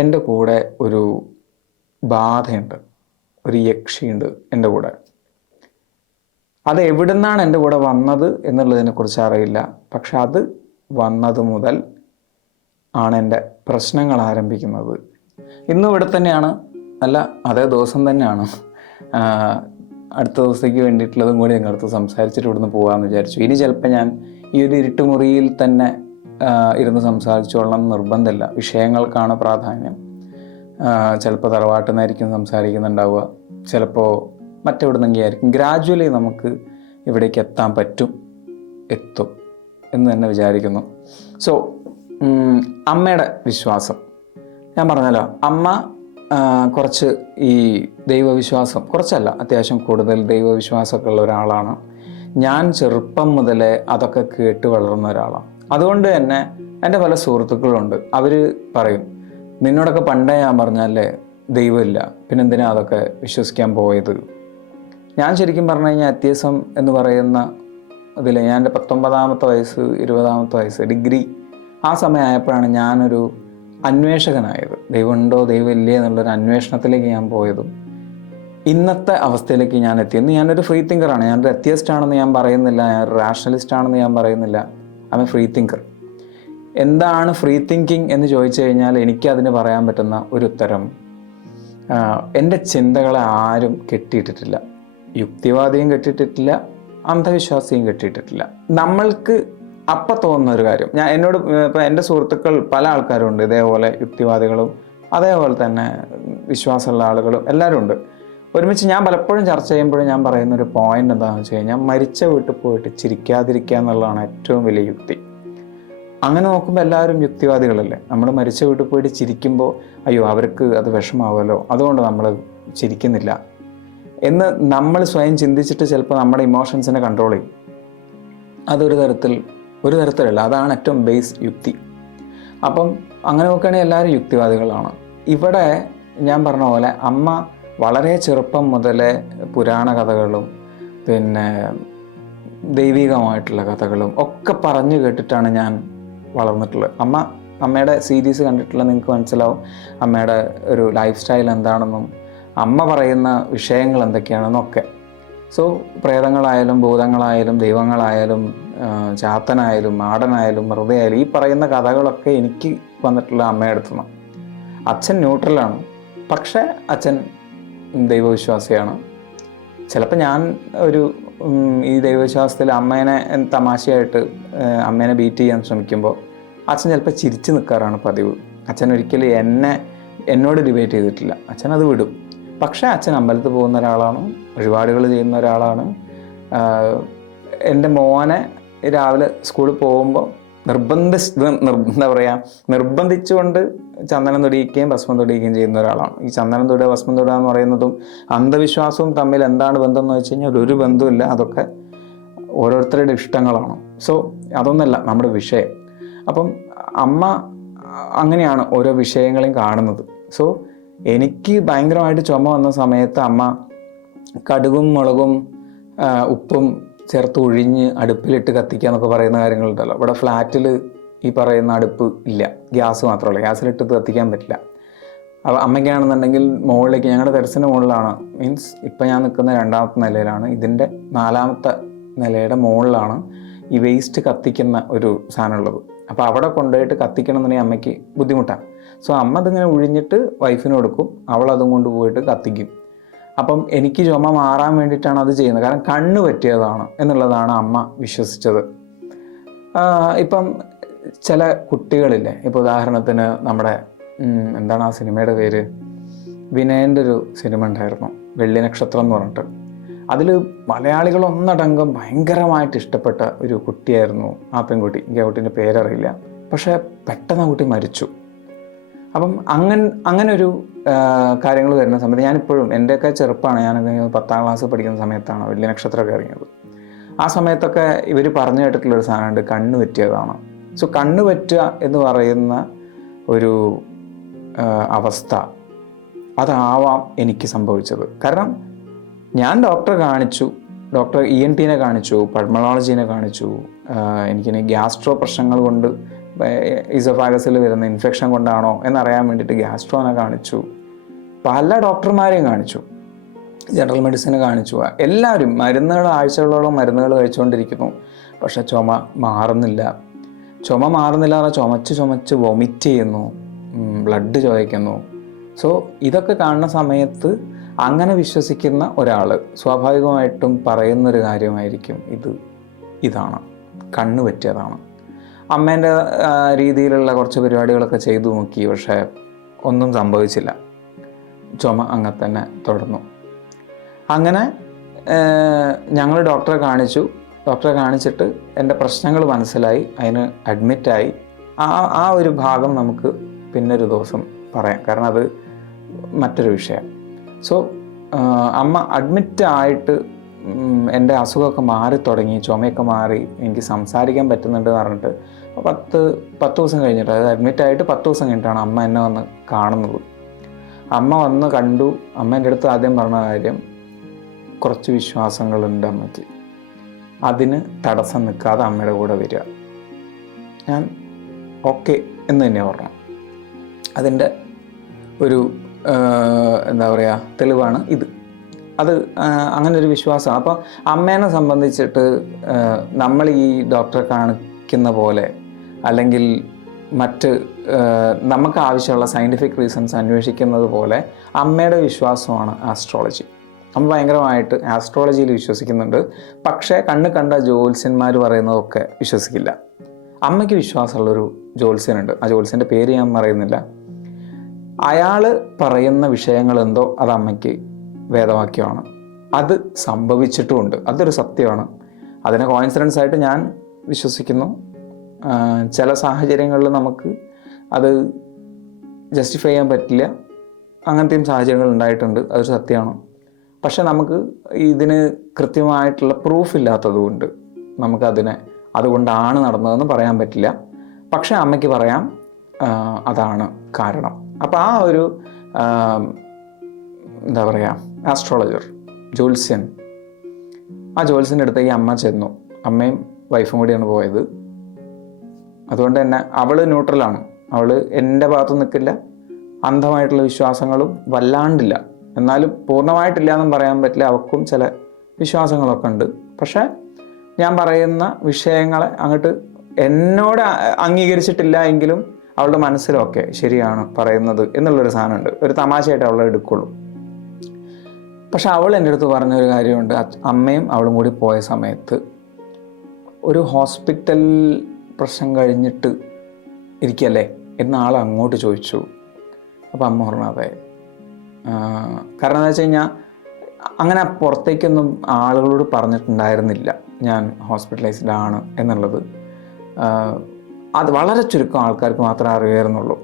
എൻ്റെ കൂടെ ഒരു ബാധയുണ്ട്, ഒരു യക്ഷിയുണ്ട് എൻ്റെ കൂടെ. അത് എവിടുന്നാണ് എൻ്റെ കൂടെ വന്നത് എന്നുള്ളതിനെക്കുറിച്ച് അറിയില്ല. പക്ഷെ അത് വന്നത് മുതൽ ആണ് എൻ്റെ പ്രശ്നങ്ങൾ ആരംഭിക്കുന്നത്. ഇന്നും ഇവിടെ തന്നെയാണ്, അല്ല അതേ ദിവസം തന്നെയാണ്. അടുത്ത ദിവസത്തേക്ക് വേണ്ടിയിട്ടുള്ളതും കൂടി ഞങ്ങളടുത്ത് സംസാരിച്ചിട്ട് ഇവിടുന്ന് പോകാമെന്ന് വിചാരിച്ചു. ഇനി ചിലപ്പോൾ ഞാൻ ഈ ഒരു ഇരുട്ടുമുറിയിൽ തന്നെ ഇരുന്ന് സംസാരിച്ചോളണം നിർബന്ധമില്ല. വിഷയങ്ങൾക്കാണ് പ്രാധാന്യം. ചിലപ്പോൾ തറവാട്ടിൽ നിന്നായിരിക്കും സംസാരിക്കുന്നുണ്ടാവുക, ചിലപ്പോൾ മറ്റെവിടുന്നെങ്കിലും ആയിരിക്കും. ഗ്രാജ്വലി നമുക്ക് ഇവിടേക്ക് എത്താൻ എത്തും എന്ന് തന്നെ വിചാരിക്കുന്നു. സോ അമ്മയുടെ വിശ്വാസം ഞാൻ പറഞ്ഞല്ലോ. അമ്മ കുറച്ച് ഈ ദൈവവിശ്വാസം, കുറച്ചല്ല അത്യാവശ്യം കൂടുതൽ ദൈവവിശ്വാസമൊക്കെ ഉള്ള ഒരാളാണ്. ഞാൻ ചെറുപ്പം മുതലേ അതൊക്കെ കേട്ട് വളർന്ന ഒരാളാണ്. അതുകൊണ്ട് തന്നെ എൻ്റെ പല സുഹൃത്തുക്കളുണ്ട്, അവർ പറയും നിന്നോടൊക്കെ പണ്ടേ ഞാൻ പറഞ്ഞാലേ ദൈവമില്ല, പിന്നെന്തിനാ അതൊക്കെ വിശ്വസിക്കാൻ പോയത്. ഞാൻ ശരിക്കും പറഞ്ഞു കഴിഞ്ഞാൽ അത്യസം എന്ന് പറയുന്ന ഇതിൽ ഞാൻ എൻ്റെ 19-ാമത്തെ വയസ്സ് 20-ാമത്തെ വയസ്സ് ഡിഗ്രി ആ സമയമായപ്പോഴാണ് ഞാനൊരു അന്വേഷകനായത്. ദൈവമുണ്ടോ ദൈവമില്ലേ എന്നുള്ളൊരു അന്വേഷണത്തിലേക്ക് ഞാൻ പോയതും ഇന്നത്തെ അവസ്ഥയിലേക്ക് ഞാൻ എത്തിയെന്ന്. ഞാനൊരു ഫ്രീ തിങ്കറാണ്. ഞാനൊരു അത്യസ്റ്റ് ആണെന്ന് ഞാൻ പറയുന്നില്ല, ഞാനൊരു റാഷണലിസ്റ്റ് ആണെന്ന് ഞാൻ പറയുന്നില്ല. I M A free thinker. എന്താണ് ഫ്രീ തിങ്കിങ് എന്ന് ചോദിച്ചു കഴിഞ്ഞാൽ എനിക്കതിന് പറയാൻ പറ്റുന്ന ഒരു ഉത്തരം, എൻ്റെ ചിന്തകളെ ആരും കെട്ടിയിട്ടിട്ടില്ല. യുക്തിവാദിയും കെട്ടിയിട്ടില്ല, അന്ധവിശ്വാസിയും കെട്ടിയിട്ടിട്ടില്ല. നമ്മൾക്ക് അപ്പം തോന്നുന്ന ഒരു കാര്യം, എന്നോട് ഇപ്പം എൻ്റെ സുഹൃത്തുക്കൾ പല ആൾക്കാരും ഉണ്ട് ഇതേപോലെ യുക്തിവാദികളും അതേപോലെ തന്നെ വിശ്വാസമുള്ള ആളുകളും എല്ലാവരും ഉണ്ട്. ഒരുമിച്ച് ഞാൻ പലപ്പോഴും ചർച്ച ചെയ്യുമ്പോഴും ഞാൻ പറയുന്നൊരു പോയിന്റ് എന്താണെന്ന് വെച്ച് കഴിഞ്ഞാൽ, മരിച്ച വീട്ടിൽ പോയിട്ട് ചിരിക്കാതിരിക്കുക എന്നുള്ളതാണ് ഏറ്റവും വലിയ യുക്തി. അങ്ങനെ നോക്കുമ്പോൾ എല്ലാവരും യുക്തിവാദികളല്ലേ. നമ്മൾ മരിച്ച വീട്ടിൽ പോയിട്ട് ചിരിക്കുമ്പോൾ അയ്യോ അവർക്ക് അത് വിഷമാവുമല്ലോ, അതുകൊണ്ട് നമ്മൾ ചിരിക്കുന്നില്ല എന്ന് നമ്മൾ സ്വയം ചിന്തിച്ചിട്ട് ചിലപ്പോൾ നമ്മുടെ ഇമോഷൻസിനെ കൺട്രോൾ ചെയ്യും. അതൊരു തരത്തിലല്ല, അതാണ് ഏറ്റവും ബേസ് യുക്തി. അപ്പം അങ്ങനെ നോക്കുകയാണെങ്കിൽ എല്ലാവരും യുക്തിവാദികളാണ്. ഇവിടെ ഞാൻ പറഞ്ഞ പോലെ അമ്മ വളരെ ചെറുപ്പം മുതലേ പുരാണ കഥകളും പിന്നെ ദൈവികമായിട്ടുള്ള കഥകളും ഒക്കെ പറഞ്ഞു കേട്ടിട്ടാണ് ഞാൻ വളർന്നിട്ടുള്ളത്. അമ്മയുടെ സീരീസ് കണ്ടിട്ടുള്ള നിങ്ങൾക്ക് മനസ്സിലാവും അമ്മയുടെ ഒരു ലൈഫ് സ്റ്റൈൽ എന്താണെന്നും അമ്മ പറയുന്ന വിഷയങ്ങൾ എന്തൊക്കെയാണെന്നൊക്കെ. സോ പ്രേതങ്ങളായാലും ഭൂതങ്ങളായാലും ദൈവങ്ങളായാലും ചാത്തനായാലും മാടനായാലും മൃതയായാലും ഈ പറയുന്ന കഥകളൊക്കെ എനിക്ക് വന്നിട്ടുള്ള അമ്മയുടെ അടുത്തുനിന്ന്. അച്ഛൻ ന്യൂട്രലാണ്, പക്ഷേ അച്ഛൻ ദൈവവിശ്വാസിയാണ്. ചിലപ്പോൾ ഞാൻ ഒരു ഈ ദൈവവിശ്വാസത്തിൽ അമ്മേനെ തമാശയായിട്ട് അമ്മേനെ ബീറ്റ് ചെയ്യാൻ ശ്രമിക്കുമ്പോൾ അച്ഛൻ ചിലപ്പോൾ ചിരിച്ചു നിൽക്കാറാണ് പതിവ്. അച്ഛൻ ഒരിക്കലും എന്നോട് ഡിബേറ്റ് ചെയ്തിട്ടില്ല, അച്ഛൻ അത് വിടും. പക്ഷേ അച്ഛൻ അമ്പലത്തിൽ പോകുന്ന ഒരാളാണ്, വഴിപാടുകൾ ചെയ്യുന്ന ഒരാളാണ്. എൻ്റെ മോനെ രാവിലെ സ്കൂളിൽ പോകുമ്പോൾ നിർബന്ധിച്ചുകൊണ്ട് ചന്ദനം തൊടിയിക്കുകയും ഭസ്മം തൊടിയിക്കുകയും ചെയ്യുന്ന ഒരാളാണ്. ഈ ചന്ദനം തൊടുക ഭസ്മം തൊടുക എന്ന് പറയുന്നതും അന്ധവിശ്വാസവും തമ്മിൽ എന്താണ് ബന്ധം എന്ന് വെച്ച് കഴിഞ്ഞാൽ ഒരു ബന്ധമില്ല. അതൊക്കെ ഓരോരുത്തരുടെ ഇഷ്ടങ്ങളാണ്. സോ അതൊന്നല്ല നമ്മുടെ വിഷയം. അപ്പം അമ്മ അങ്ങനെയാണ് ഓരോ വിഷയങ്ങളെയും കാണുന്നത്. സോ എനിക്ക് ഭയങ്കരമായിട്ട് ചുമ വന്ന സമയത്ത് അമ്മ കടുകും മുളകും ഉപ്പും ചേർത്ത് ഒഴിഞ്ഞ് അടുപ്പിലിട്ട് കത്തിക്കുക എന്നൊക്കെ പറയുന്ന കാര്യങ്ങളുണ്ടല്ലോ. ഇവിടെ ഫ്ലാറ്റിൽ ഈ പറയുന്ന അടുപ്പ് ഇല്ല, ഗ്യാസ് മാത്രമല്ല, ഗ്യാസിലിട്ട് കത്തിക്കാൻ പറ്റില്ല. അപ്പോൾ അമ്മയ്ക്കാണെന്നുണ്ടെങ്കിൽ മുകളിലേക്ക്, ഞങ്ങളുടെ ടെറസിൻ്റെ മുകളിലാണ്, മീൻസ് ഇപ്പം ഞാൻ നിൽക്കുന്ന 2ാമത്തെ നിലയിലാണ്, ഇതിൻ്റെ 4ാമത്തെ നിലയുടെ മുകളിലാണ് ഈ വേസ്റ്റ് കത്തിക്കുന്ന ഒരു സാധനം ഉള്ളത്. അപ്പോൾ അവിടെ കൊണ്ടുപോയിട്ട് കത്തിക്കണം എന്നുണ്ടെങ്കിൽ അമ്മയ്ക്ക് ബുദ്ധിമുട്ടാണ്. സോ അമ്മ അതിങ്ങനെ ഒഴിഞ്ഞിട്ട് വൈഫിന് കൊടുക്കും, അവളതും കൊണ്ടുപോയിട്ട് കത്തിക്കും. അപ്പം എനിക്ക് ചുമ മാറാൻ വേണ്ടിയിട്ടാണ് അത് ചെയ്യുന്നത്, കാരണം കണ്ണ് പറ്റിയതാണ് എന്നുള്ളതാണ് അമ്മ വിശ്വസിച്ചത്. ഇപ്പം ചില കുട്ടികളില്ലേ, ഇപ്പോൾ ഉദാഹരണത്തിന് നമ്മുടെ എന്താണ് ആ സിനിമയുടെ പേര്, വിനയൻ്റെ ഒരു സിനിമ ഉണ്ടായിരുന്നു വെള്ളി നക്ഷത്രം എന്ന് പറഞ്ഞിട്ട്. അതിൽ മലയാളികൾ ഒന്നടങ്കം ഭയങ്കരമായിട്ട് ഇഷ്ടപ്പെട്ട ഒരു കുട്ടിയായിരുന്നു ആ പെൺകുട്ടി. എനിക്ക് ആ കുട്ടീൻ്റെ പേരറിയില്ല, പക്ഷേ പെട്ടെന്ന് ആ കുട്ടി മരിച്ചു. അപ്പം അങ്ങനെ ഒരു കാര്യങ്ങൾ വരുന്ന സമയത്ത് ഞാനിപ്പോഴും, എൻ്റെയൊക്കെ ചെറുപ്പമാണ്, ഞാനൊക്കെ 10ാം ക്ലാസ് പഠിക്കുന്ന സമയത്താണ് വെള്ളി നക്ഷത്രമൊക്കെ ഇറങ്ങിയത്. ആ സമയത്തൊക്കെ ഇവർ പറഞ്ഞു കേട്ടിട്ടുള്ളൊരു സാധനമുണ്ട്, കണ്ണ് പറ്റിയതാണ്. സോ കണ്ണ് പറ്റുക എന്ന് പറയുന്ന ഒരു അവസ്ഥ അതാവാം എനിക്ക് സംഭവിച്ചത്. കാരണം ഞാൻ ഡോക്ടറെ കാണിച്ചു, ENT കാണിച്ചു, പൾമണോളജീനെ കാണിച്ചു. എനിക്കിനി ഗ്യാസ്ട്രോ പ്രശ്നങ്ങൾ കൊണ്ട് ഈസോഫാഗസിൽ വരുന്ന ഇൻഫെക്ഷൻ കൊണ്ടാണോ എന്നറിയാൻ വേണ്ടിയിട്ട് ഗ്യാസ്ട്രോനെ കാണിച്ചു, പല ഡോക്ടർമാരെയും കാണിച്ചു, ജനറൽ മെഡിസിന് കാണിച്ചു. എല്ലാവരും ആഴ്ചകളോളം മരുന്നുകൾ കഴിച്ചുകൊണ്ടിരിക്കുന്നു. പക്ഷെ ചുമ മാറുന്നില്ല. പറഞ്ഞാൽ ചുമച്ച് വൊമിറ്റ് ചെയ്യുന്നു, ബ്ലഡ് ചോദിക്കുന്നു. സോ ഇതൊക്കെ കാണുന്ന സമയത്ത് അങ്ങനെ വിശ്വസിക്കുന്ന ഒരാൾ സ്വാഭാവികമായിട്ടും പറയുന്നൊരു കാര്യമായിരിക്കും ഇതാണ് കണ്ണ് പറ്റിയതാണ്. അമ്മേൻ്റെ രീതിയിലുള്ള കുറച്ച് പരിപാടികളൊക്കെ ചെയ്തു നോക്കി, പക്ഷേ ഒന്നും സംഭവിച്ചില്ല. ചുമ അങ്ങനെ തന്നെ തുടർന്നു. അങ്ങനെ ഞങ്ങൾ ഡോക്ടറെ കാണിച്ചിട്ട് എൻ്റെ പ്രശ്നങ്ങൾ മനസ്സിലായി, അതിന് അഡ്മിറ്റായി. ആ ഒരു ഭാഗം നമുക്ക് പിന്നൊരു ദിവസം പറയാം, കാരണം അത് മറ്റൊരു വിഷയം. സോ അമ്മ അഡ്മിറ്റ് ആയിട്ട് എൻ്റെ അസുഖമൊക്കെ മാറി തുടങ്ങി, ചുമയൊക്കെ മാറി, എനിക്ക് സംസാരിക്കാൻ പറ്റുന്നുണ്ട് എന്ന് പറഞ്ഞിട്ട് 10 ദിവസം കഴിഞ്ഞിട്ട്, അതായത് അഡ്മിറ്റായിട്ട് 10 ദിവസം കഴിഞ്ഞിട്ടാണ് അമ്മ എന്നെ വന്ന് കാണുന്നത്. അമ്മ വന്ന് കണ്ടു. അമ്മ എൻ്റെ അടുത്ത് ആദ്യം പറഞ്ഞ കാര്യം, കുറച്ച് വിശ്വാസങ്ങളുണ്ട് അമ്മയ്ക്ക്, അതിന് തടസ്സം നിൽക്കാതെ അമ്മയുടെ കൂടെ വരിക. ഞാൻ ഓക്കെ എന്ന് തന്നെയാണ് പറഞ്ഞു. അതിൻ്റെ ഒരു എന്താ പറയുക തെളിവാണ് ഇത്. അത് അങ്ങനെ ഒരു വിശ്വാസമാണ്. അപ്പോൾ അമ്മേനെ സംബന്ധിച്ചിട്ട് നമ്മൾ ഈ ഡോക്ടറെ കാണിക്കുന്ന പോലെ, അല്ലെങ്കിൽ മറ്റ് നമുക്ക് ആവശ്യമുള്ള സയൻറ്റിഫിക് റീസൺസ് അന്വേഷിക്കുന്നത് പോലെ അമ്മയുടെ വിശ്വാസമാണ് ആസ്ട്രോളജി. അമ്മ ഭയങ്കരമായിട്ട് ആസ്ട്രോളജിയിൽ വിശ്വസിക്കുന്നുണ്ട്. പക്ഷേ കണ്ട ജ്യോത്സ്യന്മാർ പറയുന്നതൊക്കെ വിശ്വസിക്കില്ല. അമ്മയ്ക്ക് വിശ്വാസമുള്ളൊരു ജ്യോത്സ്യനുണ്ട്. ആ ജ്യോത്സ്യൻ്റെ പേര് ഞാൻ പറയുന്നില്ല. അയാൾ പറയുന്ന വിഷയങ്ങൾ എന്തോ അത് അമ്മയ്ക്ക് വേദവാക്യമാണ്. അത് സംഭവിച്ചിട്ടുമുണ്ട്. അതൊരു സത്യമാണ്. അതിനെ കോയിൻസിഡൻസ് ആയിട്ട് ഞാൻ വിശ്വസിക്കുന്നു. ചില സാഹചര്യങ്ങളിൽ നമുക്ക് അത് ജസ്റ്റിഫൈ ചെയ്യാൻ പറ്റില്ല. അങ്ങനത്തെയും സാഹചര്യങ്ങൾ ഉണ്ടായിട്ടുണ്ട്. അതൊരു സത്യമാണ്. പക്ഷെ നമുക്ക് ഇതിന് കൃത്യമായിട്ടുള്ള പ്രൂഫ് ഇല്ലാത്തത് കൊണ്ട് അതുകൊണ്ടാണ് നടന്നതെന്ന് പറയാൻ പറ്റില്ല. പക്ഷെ അമ്മയ്ക്ക് പറയാം അതാണ് കാരണം. അപ്പോൾ ആ ഒരു എന്താ പറയുക ആസ്ട്രോളജർ, ജ്യോത്സ്യൻ, ആ ജ്യോത്സ്യൻ്റെ അടുത്തേക്ക് അമ്മ ചെന്നു. അമ്മയും വൈഫും കൂടിയാണ് പോയത്. അതുകൊണ്ട് തന്നെ അവൾ ന്യൂട്രലാണ്. അവൾ എൻ്റെ ഭാഗത്ത് നിൽക്കില്ല. അന്ധമായിട്ടുള്ള വിശ്വാസങ്ങളും വല്ലാണ്ടില്ല, എന്നാലും പൂർണ്ണമായിട്ടില്ല എന്നും പറയാൻ പറ്റില്ല. അവൾക്കും ചില വിശ്വാസങ്ങളൊക്കെ ഉണ്ട്. പക്ഷേ ഞാൻ പറയുന്ന വിഷയങ്ങളെ അങ്ങോട്ട് എന്നോട് അംഗീകരിച്ചിട്ടില്ല എങ്കിലും അവളുടെ മനസ്സിലൊക്കെ ശരിയാണ് പറയുന്നത് എന്നുള്ളൊരു സാധനമുണ്ട്. ഒരു തമാശയായിട്ട് അവളെ എടുക്കുള്ളൂ. പക്ഷെ അവൾ എൻ്റെ അടുത്ത് പറഞ്ഞൊരു കാര്യമുണ്ട്. അമ്മയും അവളും കൂടി പോയ സമയത്ത് ഒരു ഹോസ്പിറ്റൽ പ്രശ്നം കഴിഞ്ഞിട്ട് ഇരിക്കല്ലേ എന്ന് ആൾ അങ്ങോട്ട് ചോദിച്ചു. അപ്പോൾ അമ്മ പറഞ്ഞു അതെ. കാരണം എന്താ വെച്ച് കഴിഞ്ഞാൽ അങ്ങനെ പുറത്തേക്കൊന്നും ആളുകളോട് പറഞ്ഞിട്ടുണ്ടായിരുന്നില്ല ഞാൻ ഹോസ്പിറ്റലൈസ്ഡ് ആണ് എന്നുള്ളത്. അത് വളരെ ചുരുക്കം ആൾക്കാർക്ക് മാത്രമേ അറിയായിരുന്നുള്ളൂ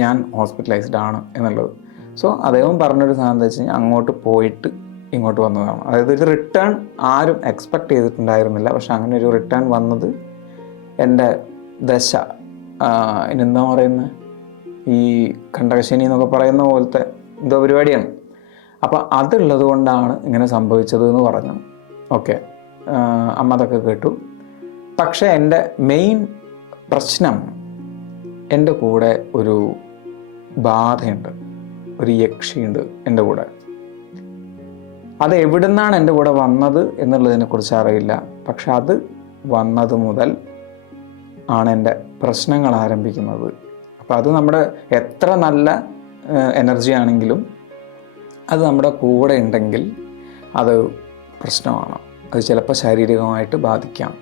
ഞാൻ ഹോസ്പിറ്റലൈസ്ഡ് ആണ് എന്നുള്ളത്. സോ അദ്ദേഹം പറഞ്ഞൊരു സാധനം എന്താ വെച്ച് കഴിഞ്ഞാൽ അങ്ങോട്ട് പോയിട്ട് ഇങ്ങോട്ട് വന്നതാണ്. അതായത് ഒരു റിട്ടേൺ ആരും എക്സ്പെക്റ്റ് ചെയ്തിട്ടുണ്ടായിരുന്നില്ല. പക്ഷെ അങ്ങനെ ഒരു റിട്ടേൺ വന്നത് എൻ്റെ ദശ ഇനെന്താ പറയുന്നത്, ഈ കണ്ടകശനി എന്നൊക്കെ പറയുന്ന പോലത്തെ എന്തോ പരിപാടിയാണ്. അപ്പോൾ അതുള്ളത് കൊണ്ടാണ് ഇങ്ങനെ സംഭവിച്ചത് എന്ന് പറഞ്ഞു. ഓക്കെ, അമ്മ അതൊക്കെ കേട്ടു. പക്ഷേ എൻ്റെ മെയിൻ പ്രശ്നം, എൻ്റെ കൂടെ ഒരു ബാധയുണ്ട്, ഒരു യക്ഷിയുണ്ട് എൻ്റെ കൂടെ. അത് എവിടുന്നാണ് എൻ്റെ കൂടെ വന്നത് എന്നുള്ളതിനെക്കുറിച്ച് അറിയില്ല. പക്ഷെ അത് വന്നത് മുതൽ ആണ് എൻ്റെ പ്രശ്നങ്ങൾ ആരംഭിക്കുന്നത്. അപ്പോൾ അത് നമ്മുടെ എത്ര നല്ല എനർജി ആണെങ്കിലും അത് നമ്മുടെ കൂടെ ഉണ്ടെങ്കിൽ അത് പ്രശ്നമാണ്. അത് ചിലപ്പോൾ ശാരീരികമായിട്ട് ബാധിക്കാം.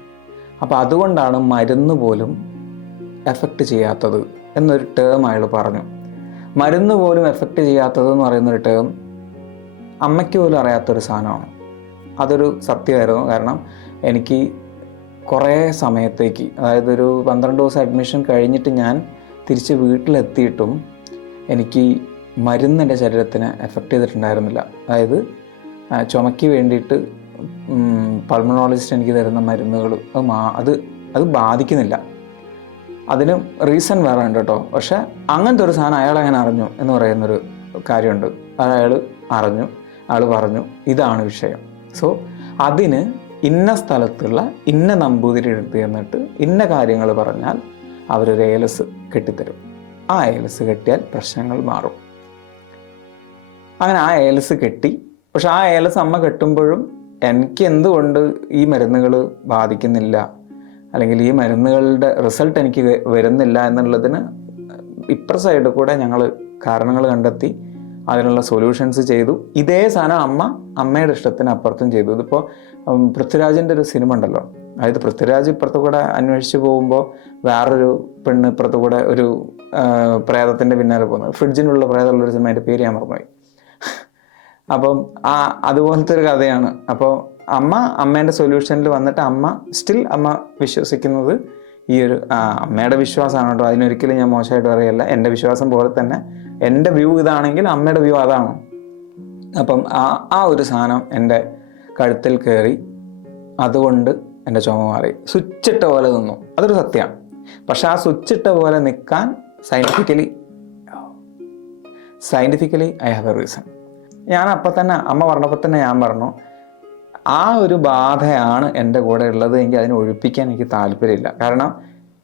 അപ്പോൾ അതുകൊണ്ടാണ് മരുന്ന് പോലും എഫക്റ്റ് ചെയ്യാത്തത് എന്നൊരു ടേം അയാൾ പറഞ്ഞു. മരുന്ന് പോലും എഫക്റ്റ് ചെയ്യാത്തത് എന്ന് പറയുന്നൊരു ടേം അമ്മയ്ക്ക് പോലും അറിയാത്തൊരു സാധനമാണ്. അതൊരു സത്യമായിരുന്നു. കാരണം എനിക്ക് കുറേ സമയത്തേക്ക്, അതായത് ഒരു 12 ദിവസം അഡ്മിഷൻ കഴിഞ്ഞിട്ട് ഞാൻ തിരിച്ച് വീട്ടിലെത്തിയിട്ടും എനിക്ക് മരുന്ന് എൻ്റെ ശരീരത്തിന് എഫക്റ്റ് ചെയ്തിട്ടുണ്ടായിരുന്നില്ല. അതായത് ചുമയ്ക്ക് വേണ്ടിയിട്ട് പൾമണോളജിസ്റ്റ് എനിക്ക് തരുന്ന മരുന്നുകൾ അത് ബാധിക്കുന്നില്ല. അതിന് റീസൺ വേറെ ഉണ്ട് കേട്ടോ. പക്ഷെ അങ്ങനത്തെ ഒരു സാധനം അയാൾ അങ്ങനെ അറിഞ്ഞു എന്ന് പറയുന്നൊരു കാര്യമുണ്ട്. അയാൾ അറിഞ്ഞു, അയാൾ പറഞ്ഞു ഇതാണ് വിഷയം. സോ അതിന് ഇന്ന സ്ഥലത്തുള്ള ഇന്ന നമ്പൂതിരി എടുത്ത് ചെന്നിട്ട് ഇന്ന കാര്യങ്ങൾ പറഞ്ഞാൽ അവരൊരു ഏലസ് കെട്ടിത്തരും. ആ ഏലസ് കെട്ടിയാൽ പ്രശ്നങ്ങൾ മാറും. അങ്ങനെ ആ ഏലസ് കെട്ടി. പക്ഷെ ആ ഏലസ് അമ്മ കെട്ടുമ്പോഴും എനിക്ക് എന്തുകൊണ്ട് ഈ മരുന്നുകൾ ബാധിക്കുന്നില്ല, അല്ലെങ്കിൽ ഈ മരുന്നുകളുടെ റിസൾട്ട് എനിക്ക് വരുന്നില്ല എന്നുള്ളതിന് ഇപ്പുറ സൈഡിൽ കൂടെ ഞങ്ങൾ കാരണങ്ങൾ കണ്ടെത്തി അതിനുള്ള സൊല്യൂഷൻസ് ചെയ്തു. ഇതേ സാധനം അമ്മയുടെ ഇഷ്ടത്തിന് അപ്പുറത്തും ചെയ്തു. ഇതിപ്പോൾ പൃഥ്വിരാജിൻ്റെ ഒരു സിനിമ ഉണ്ടല്ലോ, അതായത് പൃഥ്വിരാജ് ഇപ്പുറത്തു കൂടെ അന്വേഷിച്ച് പോകുമ്പോൾ വേറൊരു പെണ്ണ് ഇപ്പുറത്തു കൂടെ ഒരു പ്രേതത്തിൻ്റെ പിന്നാലെ പോകുന്നത്, ഫ്രിഡ്ജിനുള്ള പ്രേതമുള്ളൊരു സിനിമ, അതിൻ്റെ പേര് ഞാൻ മറന്നുപോയി. അപ്പം അതുപോലത്തെ ഒരു കഥയാണ്. അപ്പോൾ അമ്മേൻ്റെ സൊല്യൂഷനിൽ വന്നിട്ട് അമ്മ വിശ്വസിക്കുന്നത് ഈ ഒരു അമ്മയുടെ വിശ്വാസമാണ് കേട്ടോ, അതിനൊരിക്കലും ഞാൻ മോശമായിട്ട് പറയല്ല. എൻ്റെ വിശ്വാസം പോലെ തന്നെ എൻ്റെ വ്യൂ ഇതാണെങ്കിൽ അമ്മയുടെ വ്യൂ അതാണ്. അപ്പം ആ ഒരു സാധനം എൻ്റെ കഴുത്തിൽ കയറി, അതുകൊണ്ട് എൻ്റെ ചുമ മാറി. സ്വിച്ചിട്ട പോലെ നിന്നു, അതൊരു സത്യമാണ്. പക്ഷെ ആ സ്വിച്ചിട്ട പോലെ നിൽക്കാൻ scientifically I have A reason. ഞാൻ അപ്പം തന്നെ അമ്മ പറഞ്ഞപ്പോൾ തന്നെ ഞാൻ പറഞ്ഞു, ആ ഒരു ബാധയാണ് എൻ്റെ കൂടെ ഉള്ളത് എങ്കിൽ അതിനെ ഒഴിപ്പിക്കാൻ എനിക്ക് താല്പര്യമില്ല. കാരണം